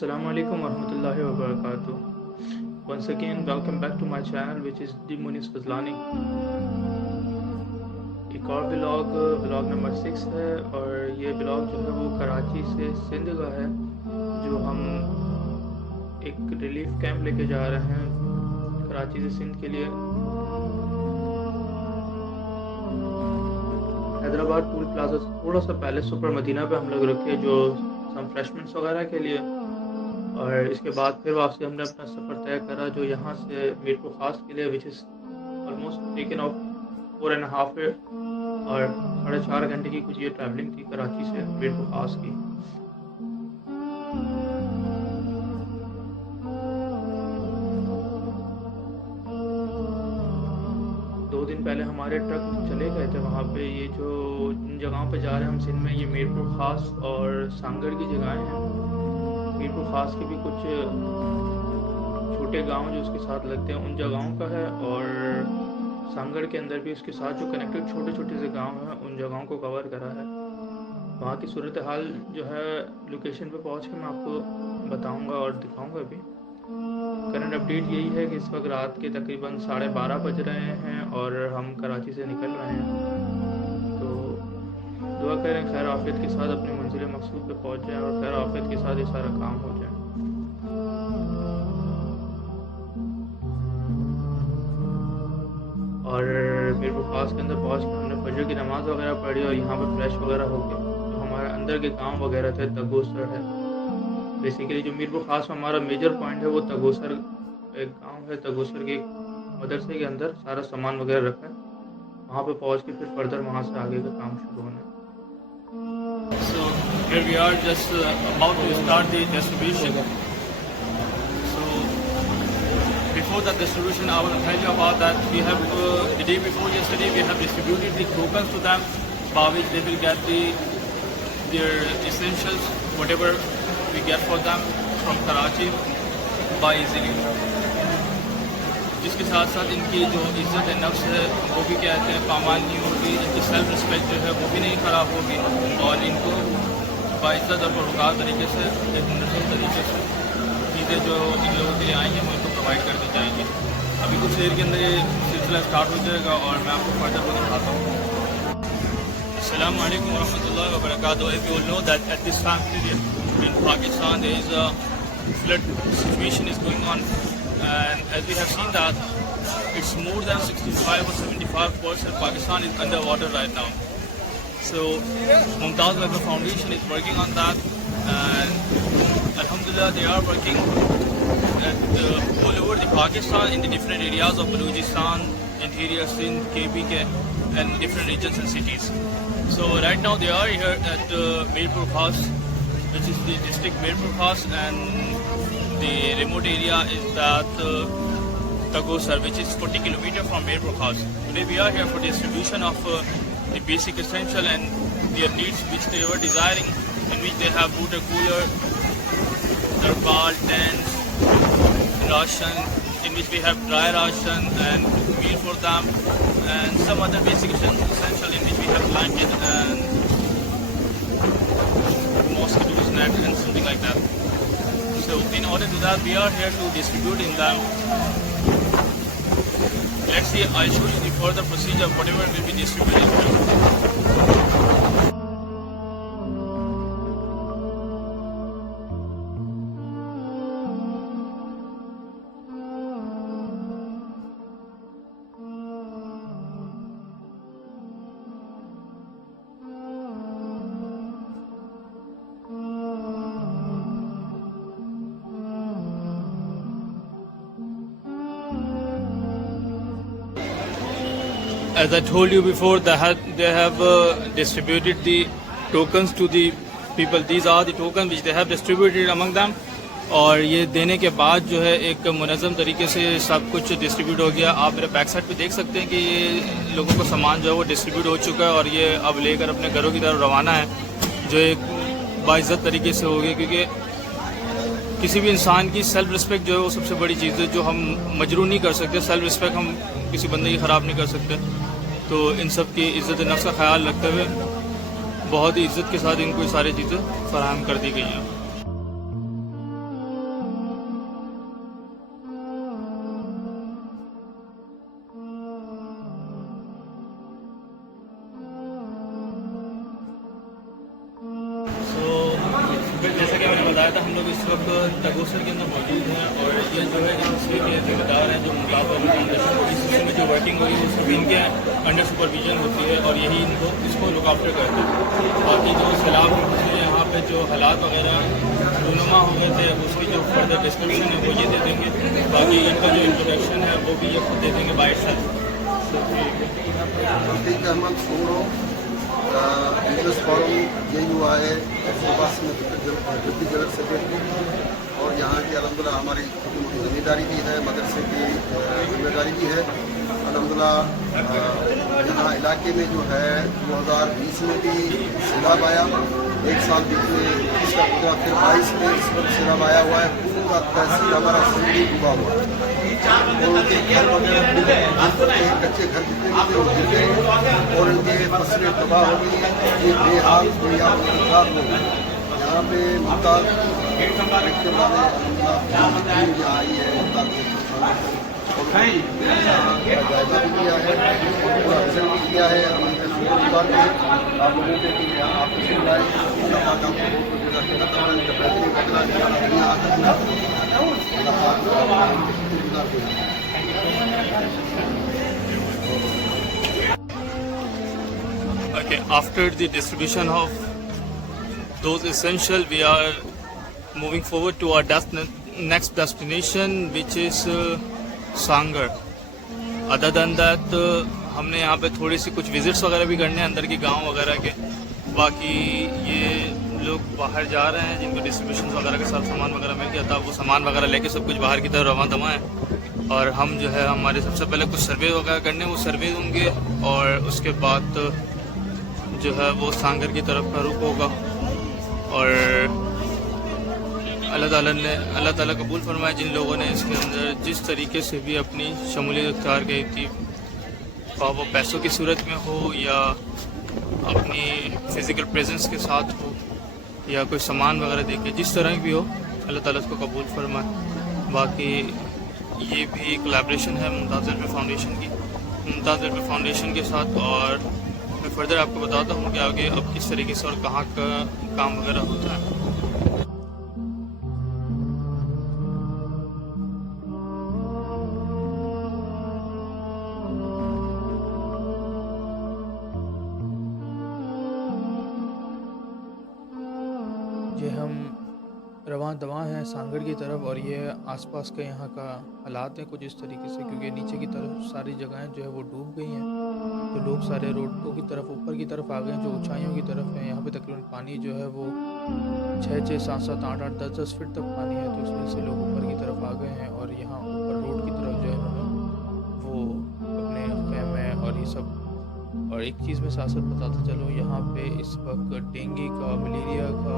Assalamu alaikum warahmatullahi wabarakatuh. Once again, welcome back to my channel, which is The Munis Fazlani. एक और blog number 6 है और ये blog जो है वो कराची से सिंध का है, जो हम एक रिलीफ कैंप लेके जा रहे हैं कराची से सिंध के लिए। हैदराबाद टूल प्लाजा से थोड़ा सा पहले सुपर मदीना पे हम लोग रुके, जो रिफ्रेशमेंट्स वगैरह के लिए, और इसके बाद फिर वापसी हमने अपना सफ़र तय करा जो यहाँ से मीरपुर ख़ास के लिए, which is almost taken of 4.5 और 4.5 घंटे की कुछ ये ट्रैवलिंग थी कराची से मीरपुर ख़ास की। दो दिन पहले हमारे ट्रक चले गए थे वहाँ पे। ये जो जिन जगहों पे जा रहे हैं हम सिंध में, ये मीरपुर ख़ास और सांगड़ की जगहें हैं। मीरपुर ख़ास के भी कुछ छोटे गांव जो उसके साथ लगते हैं उन जगहों का है, और सांगड़ के अंदर भी उसके साथ जो कनेक्टेड छोटे छोटे से गांव हैं उन जगहों को कवर करा है। वहाँ की सूरत हाल जो है लोकेशन पे पहुँच के मैं आपको बताऊंगा और दिखाऊंगा भी। करंट अपडेट यही है कि इस वक्त रात के तकरीबन 12:30 बज रहे हैं और हम कराची से निकल रहे हैं। तो दुआ करें खैर आफियत के साथ अपनी मंजिल मकसूद पे पहुँच जाएँ और खैर आफियत के साथ ये सारा काम हो जाए। और मीरपुर ख़ास के अंदर पहुँच के हमने फजर की नमाज़ वगैरह पढ़ी और यहाँ पर फ्रेश वगैरह हो गए। जो हमारे अंदर के काम वगैरह थे, तगोसर है बेसिकली। जो मीरपुर ख़ास में हमारा मेजर पॉइंट है वो तगोसर एक गांव है। तगोसर के मदरसे के अंदर सारा सामान वगैरह रखा है। वहाँ पे पहुँच के फिर फर्दर वहाँ से आगे का काम शुरू होना है। So here we are just about to start the distribution. So before the distribution, I want to tell you about that. We have the day before yesterday we have distributed the tokens to them, by which they will get their essentials, whatever we get for them from Karachi by easily. जिसके साथ साथ इनकी जो इज़्ज़त नफ्स है वो भी कहते हैं पामाल नहीं होगी, इनकी सेल्फ रिस्पेक्ट जो है वो भी नहीं ख़राब होगी, और इनको बाइज़्ज़त और पुरवकार तरीके से एक मुनज़्ज़म तरीके से चीज़ें जो इन लोगों के लिए आई हैं वो इनको प्रोवाइड कर दी जाएंगी। अभी कुछ देर के अंदर ये सिलसिला स्टार्ट हो जाएगा और मैं आपको फर्दर को दिखाता हूँ। अस्सलामु अलैकुम वरहमतुल्लाहि वबरकातुहू। If you all know that at this time period in Pakistan there is a flood situation is going on, and as we have seen that it's more than 65 or 75% Pakistan is underwater right now. So Mumtaz Wahab Foundation is working on that, and alhamdulillah they are working all over the Pakistan in the different areas of Balochistan, interior Sindh, KPK and different regions and cities. So right now they are here at Mirpur Khas, which is the district Mirpur Khas, and the remote area is that Tagosar, which is 40 kilometers from Mirpur Khas. Today we are here for distribution of the basic essential and their needs which they were desiring, in which they have water cooler, thermal, tents, ration, in which we have dry ration and meal for them, and some other basic essential in which we have blanket and mosquitoes net and something like that. So in order to that we are here to distribute in them. Let's see, I'll show you the further procedure, whatever will be distributed. As I told you before, they have distributed the tokens to the people. These are the tokens which they have distributed among them. और ये देने के बाद जो है एक मुनज़्ज़म तरीके से सब कुछ डिस्ट्रीब्यूट हो गया। आप मेरे बैक साइड पे देख सकते हैं कि ये लोगों को सामान जो है वो डिस्ट्रीब्यूट हो चुका है और ये अब लेकर अपने घरों की तरफ रवाना है, जो एक बाइज़्ज़त तरीके से हो गया। क्योंकि किसी भी इंसान की सेल्फ रिस्पेक्ट जो है वो सबसे बड़ी चीज़ है जो हम मजरू नहीं कर सकते। सेल्फ रिस्पेक्ट हम किसी बंदे की ख़राब नहीं कर सकते। तो इन सब की इज़्ज़त नफ्स का ख्याल रखते हुए बहुत ही इज़्ज़त के साथ इनको ये सारी चीज़ें फराहम कर दी गई हैं। बताया था, हम लोग इस वक्त तगोसर के अंदर मौजूद हैं और ये जो है इसके जिम्मेदार हैं जो मुताबिक फाउंडेशन में जो वर्किंग हो रही है वो सभी इनके अंडर सुपरविजन होती है और यही इसको लुक आफ्टर करते हैं। बाकी जो सैलाब से यहाँ पे जो हालात वगैरह रूनुमा हो गए थे उसकी जो फर्दर डिस्क्रिप्शन है वो ये दे देंगे। बाकी इनका जो इंट्रोडक्शन है वो भी ये खुद दे देंगे बाय सेल्फ। बिजनेस फॉरम यही हुआ है डिप्टी जनरल सेक्रेटरी और यहाँ की अलहमदिल्ला हमारी छोटी मोटी जिम्मेदारी भी है, मदरसे की जिम्मेदारी भी है। अलहमदिल्ला यहाँ इलाके में जो है 2020 में भी सैलाब आया, एक साल बीते इसका पूरा फिर 22 में इस वक्त सैलाब आया हुआ है। पूरा तहसील हमारा सभी डूबा हुआ है और उनके घर वगैरह कच्चे घर जितने भी थे वो गिर गए और उनके फसलें तबाह हो गई। ये बेहाल दुनिया खराब हो गई। यहाँ पे मुमताज़ यहाँ आई है, जायजा भी किया है, पूरा रिजल्ट भी किया है। आप लोगों के आपको सुनाए Okay, after the distribution of those essential, we are moving forward to our next destination, which is Sagar. Other than that हमने यहाँ पे थोड़ी सी कुछ विजिट्स वगैरह भी करने हैं अंदर के गांव वगैरह के। बाकी ये लोग बाहर जा रहे हैं जिनको डिस्ट्रीब्यूशन वगैरह के साथ सामान वगैरह मिल गया था, वो सामान वगैरह लेके सब कुछ बाहर की तरफ रवां दवा है। और हम जो है हमारे सबसे पहले कुछ सर्वे वगैरह करने वो सर्वे होंगे और उसके बाद जो है वो सांगर की तरफ का रुख होगा। और अल्लाह ताला कबूल फरमाए जिन लोगों ने इसके अंदर जिस तरीके से भी अपनी शमूलियत अख्तियार की थी, ख्वाह वो पैसों की सूरत में हो या अपनी फ़िज़िकल प्रेजेंस के साथ हो या कोई सामान वगैरह दे के, जिस तरह भी हो, अल्लाह ताला उसको कबूल फरमाए। बाकी ये भी कोलैबोरेशन है मुमताज़ फाउंडेशन के साथ। और मैं फर्दर आपको बताता हूँ कि आगे अब किस तरीके से और कहाँ का काम वगैरह होता है। ये हम रवां दवा हैं सांगड़ की तरफ और ये आसपास के यहाँ का हालात हैं कुछ इस तरीके से, क्योंकि नीचे की तरफ सारी जगहें जो है वो डूब गई हैं। तो लोग सारे रोडों की तरफ ऊपर की तरफ आ गए हैं जो ऊंचाइयों की तरफ है। यहाँ पे तकरीबन पानी जो है वो 6-6, 7-7, 8-8, 10-10 फीट तक पानी है। तो इस वजह से लोग ऊपर की तरफ आ गए हैं और यहाँ ऊपर रोड की तरफ जो है उन्होंने वो अपने खेमे और ये सब। और एक चीज़ मैं साथ साथ बताता चलो, यहाँ पे इस वक्त डेंगू का, मलेरिया का,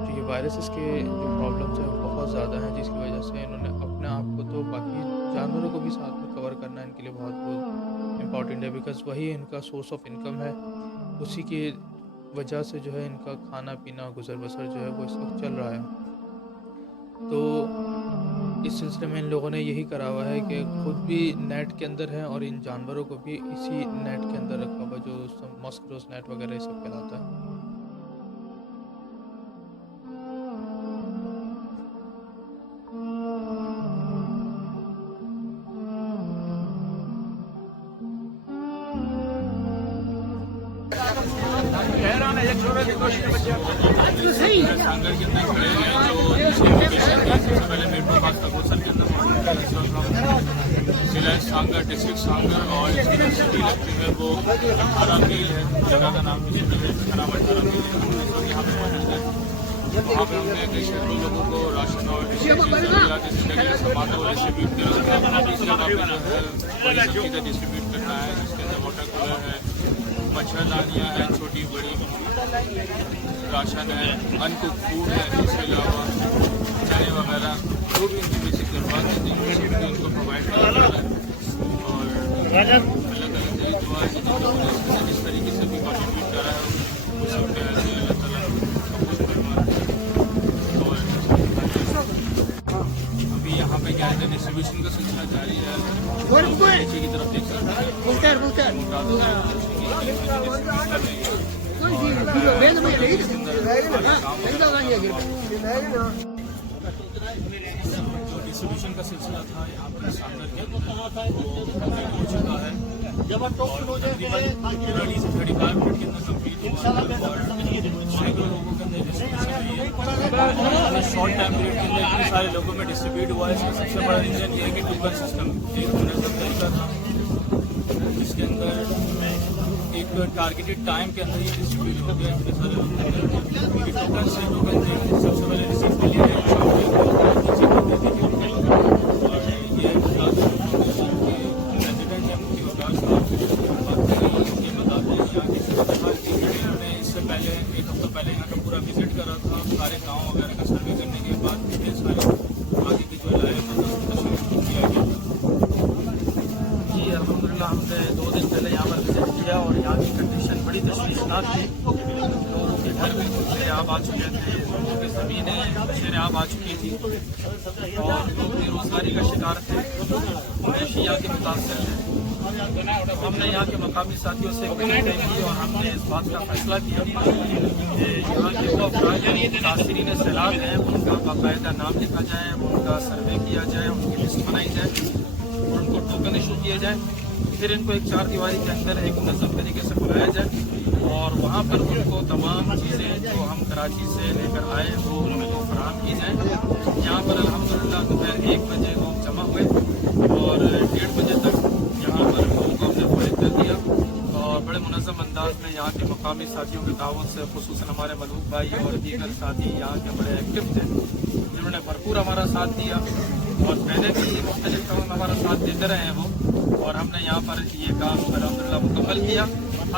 जो ये वायरसेस के जो प्रॉब्लम्स हैं वो बहुत ज़्यादा हैं, जिसकी वजह से इन्होंने अपने आप को तो बाकी जानवरों को भी साथ में कवर करना इनके लिए बहुत इम्पॉर्टेंट है। बिकॉज़ वही इनका सोर्स ऑफ इनकम है, उसी की वजह से जो है इनका खाना पीना गुजर बसर जो है वो इस वक्त चल रहा है। तो इस सिलसिले में इन लोगों ने यही करा हुआ है कि खुद भी नेट के अंदर है और इन जानवरों को भी इसी नेट के अंदर रखा हुआ, जो मॉस्किटोस नेट वगैरह ये सब कहलाता है। सांगर के अंदर खड़े हैं जो सबसे पहले मीरपुर खास तगोसर के अंदर जिला सांगर, डिस्ट्रिक्ट सांगर और इसकी जो सिटी लगती है वो 18 मील है। जगह का नाम भी 18 मील है। यहाँ पे मौजूद है, वहाँ पे हमने कई शहरों लोगों को राशन और सामान को डिस्ट्रीब्यूट किया। इस जगह पे जो है बड़ी सब्जी का डिस्ट्रीब्यूट करना है, जिसके अंदर वाटर कूलर है, मच्छरदानियाँ हैं छोटी बड़ी, राशन है, अनकुक फूड है, इसके अलावा चने वगैरह जो भी इनकी बेसिक जरूरत है इनको प्रोवाइड किया जा रहा है। और अल्लाह ताला से दुआ है कि जिस तरीके से भी कॉन्ट्रीब्यूट कर रहा है वो सब के ऐसे अल्लाह ताला कबूल फरमाए। और अभी यहाँ पे क्या है, डिस्ट्रीब्यूशन का सिलसिला जारी है। नीचे की तरफ देख सकते हैं डिस्ट्रीब्यूशन का सिलसिला था यहाँ पर सांगर के अंदर हो चुका है और तकरीबन 30 से 35 मिनट के अंदर कंप्लीट हुआ और सैकड़ों लोगों के अंदर डिस्ट्रीब्यूशन शॉर्ट टाइम पीरियड के अंदर इतने सारे लोगों में डिस्ट्रीब्यूट हुआ है। इसका सबसे बड़ा रीजन ये है कि टोकन सिस्टम एक मुनज़्ज़म तरीका था जिसके अंदर एक टारगेटेड टाइम के अंदर ये डिस्ट्रीब्यूट हो गया इतने सारे लोगों के अंदर टोकन से टोकन सबसे पहले रिसीव के लिए इससे पहले एक हफ्ता पहले यहाँ का पूरा विजिट करा था सारे गांव वगैरह का सर्वे करने के बाद इतने सारे आगे की जो लाइन किया गया जी। अल्हम्दुलिल्लाह हमने 2 दिन पहले यहाँ पर विजिट किया और यहाँ की कंडीशन बड़ी तशवीशनाक थी। लोगों के घर में शेराब आ चुके थे, लोगों की ज़मीनें शेराब आ चुकी थी और लोग बेरोजगारी का शिकार थे, मैशिया के मुतासर थे। हमने यहाँ के मकामी साथियों से मीटिंग की और हमने इस बात का फैसला किया कि यहाँ के वो अफराद मुतासरीन सैलाब हैं उनका बाकायदा नाम लिखा जाए, उनका सर्वे किया जाए, उनकी लिस्ट बनाई जाए और उनको टोकन इशू किए जाए। फिर इनको एक 4 दीवारी के अंदर एक मुनज़्ज़म तरीके से बुलाया जाए और वहाँ पर उनको तमाम चीज़ें जो हम कराची से लेकर आए वो उनको फराहम की जाए। यहाँ पर अल्हम्दुलिल्लाह दोपहर 1 बजे लोग जमा हुए और 1:30 बजे तक यहाँ पर लोगों को हमने वाइड कर दिया और बड़े मुनज़्ज़म अंदाज में यहाँ के मकामी साथियों की दावत से खुसूसन हमारे मलूक भाई और दीगर साथी यहाँ के बड़े एक्टिव थे जिन्होंने भरपूर हमारा साथ दिया और पहले भी मुख्तलिफ काम में हमारा साथ देते रहे हैं वो और हमने यहाँ पर ये काम अल्हम्दुलिल्लाह मुकम्मल किया।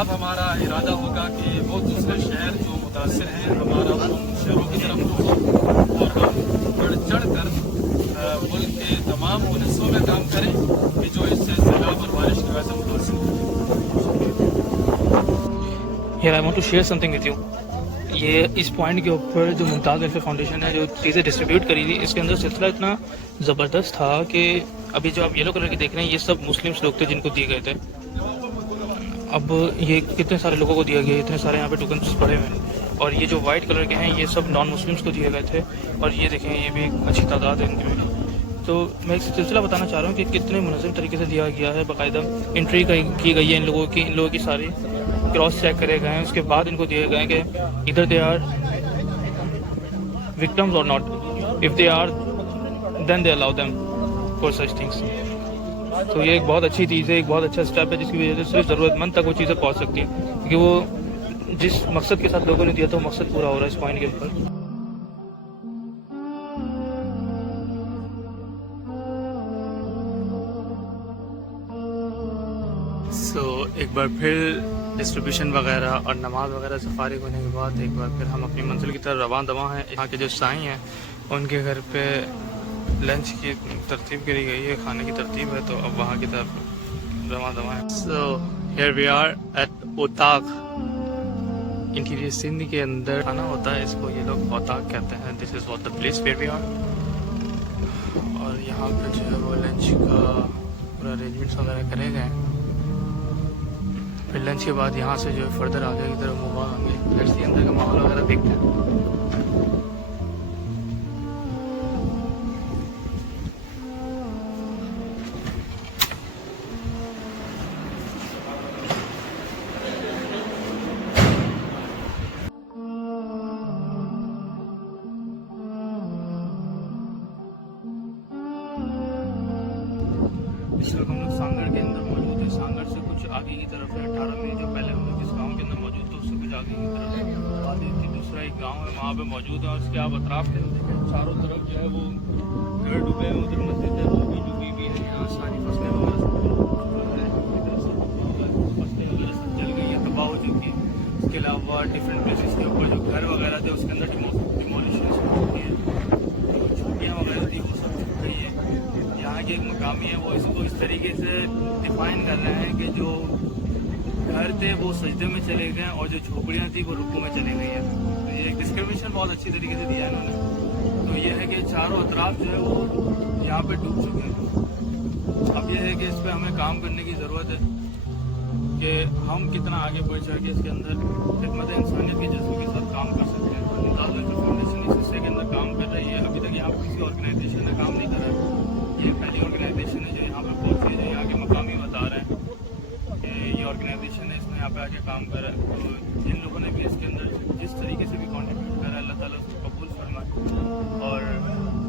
अब हमारा इरादा होगा कि वो दूसरे शहर जो मुतासिर हैं हमारा उन शहरों की तरफ हो और हम बढ़ चढ़ कर मुल्क के तमाम उन हिस्सों में काम करें कि जो इससे सैलाब और बारिश की वजह से मुतासिर हैं। Here I want to share something with you. ये इस पॉइंट के ऊपर जो मुमताज़ वेलफेयर फाउंडेशन है जो चीज़ें डिस्ट्रीब्यूट करी थी इसके अंदर सिलसिला इतना ज़बरदस्त था कि अभी जो आप येलो कलर की देख रहे हैं ये सब मुस्लिम्स लोग थे जिनको दिए गए थे। अब ये कितने सारे लोगों को दिया गया, इतने सारे यहाँ पे टोकन्स पड़े हुए हैं और ये जो वाइट कलर के हैं ये सब नॉन मुस्लिम्स को दिए गए थे और ये देखें ये भी एक अच्छी तादाद है इनकी। तो मैं एक सिलसिला बताना चाह रहा हूँ कि कितने मुनज़्ज़म तरीके से दिया गया है, बाकायदा एंट्री की गई है इन लोगों की सारी क्रॉस चेक करे गए हैं, उसके बाद इनको दिए गए कि इधर दे आर विक्टिम्स और not, if they are then they allow them for such things. तो ये एक बहुत अच्छी चीज़ है, एक बहुत अच्छा स्टेप है जिसकी वजह से सिर्फ ज़रूरतमंद तक वो चीज़ें पहुँच सकती हैं क्योंकि वो जिस मकसद के साथ लोगों ने दिया था वो मकसद पूरा हो रहा है इस पॉइंट के ऊपर। एक बार फिर डिस्ट्रीब्यूशन वगैरह और नमाज वगैरह से फारिग होने के बाद एक बार फिर हम अपनी मंजिल की तरफ रवान दवा हैं। यहाँ के जो साईं हैं उनके घर पे लंच की तरतीब करी गई है, खाने की तरतीब है, तो अब वहाँ की तरफ रवान दवा है। So here we are at ओताक, इंटीरियर सिंध के अंदर खाना होता है, इसको ये लोग ओताक कहते हैं। This is what the place where we are. और यहाँ पर जो है वो लंच का पूरा अरेंजमेंट्स वगैरह करे गए हैं। फिर लंच के बाद यहाँ से जो है फर्दर आगे की तरफ मूव होंगे, जैसे अंदर का माहौल वगैरह देखते हैं। इस वक्त हम लोग सांगड़ के अंदर मौजूद है। सांगड़ से कुछ आगे की तरफ है 18 में जो पहले हम लोग जिस गाँव के अंदर मौजूद थे उससे कुछ आगे की तरफ आगे थी दूसरा एक गांव है वहाँ पे मौजूद है। और उसके आप अतराफ में देखें चारों तरफ जो है वो घर डूबे हैं, उधर मस्जिद है वो भी डूबी हुई है। यहाँ सारी फसलें वगैरह सब जल गई है, तबाह हो चुकी है। इसके अलावा डिफरेंट प्लेसेस के ऊपर जो घर वगैरह थे उसके अंदर डिमोलिशन हो चुकी है, छुट्टियाँ वगैरह थी वो सब छूट गई है। यहाँ के एक मकामी है वो इसको इस तरीके से डिफाइन कर रहे हैं कि जो घर थे वो सजदे में चले गए और जो झोपड़ियाँ थी वो रुकू में चली गई है। तो ये एक डिस्क्रिमिनेशन बहुत अच्छी तरीके से दिया है इन्होंने। तो ये है कि चारों अतराफ जो है वो यहाँ पे डूब चुके हैं। अब ये है कि इस पर हमें काम करने की ज़रूरत है कि हम कितना आगे बढ़ जाके इसके अंदर खिदमत इंसानियत के जज्बे के साथ काम कर सकते हैं। मुमताज़ नेचर फाउंडेशन इस हिस्से के अंदर काम कर रही है। अभी तक यहाँ पर किसी ऑर्गेनाइजेशन ने काम नहीं करा है। ये पहली ऑर्गेनाइजेशन है जो यहाँ पर पहुँची, जो यहाँ के मकामी बता रहे हैं कि ये ऑर्गेनाइजेशन है, इसने यहाँ पे आके काम करा है। तो जिन लोगों ने भी इसके अंदर जिस तरीके से भी कॉन्ट्रीब्यूट करा है, अल्लाह ताला उसको कबूल फरमाए और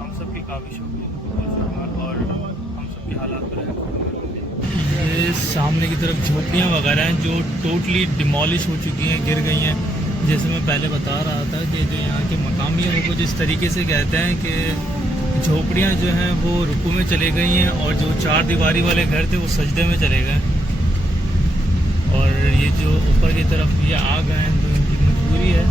हम सब की काविशों को कबूल फरमाए और हम सब के हालात पर ये सामने की तरफ झोपड़ियाँ वगैरह हैं जो टोटली डिमोलिश हो चुकी हैं, गिर गई हैं। जैसे मैं पहले बता रहा था कि जो यहाँ के मकामी हैं वो जिस तरीके से कहते हैं कि झोपड़ियाँ जो हैं वो रुकू में चले गई हैं और जो चार दीवारी वाले घर थे वो सजदे में चले गए। और ये जो ऊपर की तरफ ये आ गए हैं तो इनकी मजबूरी है,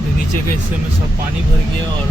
तो नीचे के हिस्से में सब पानी भर गया और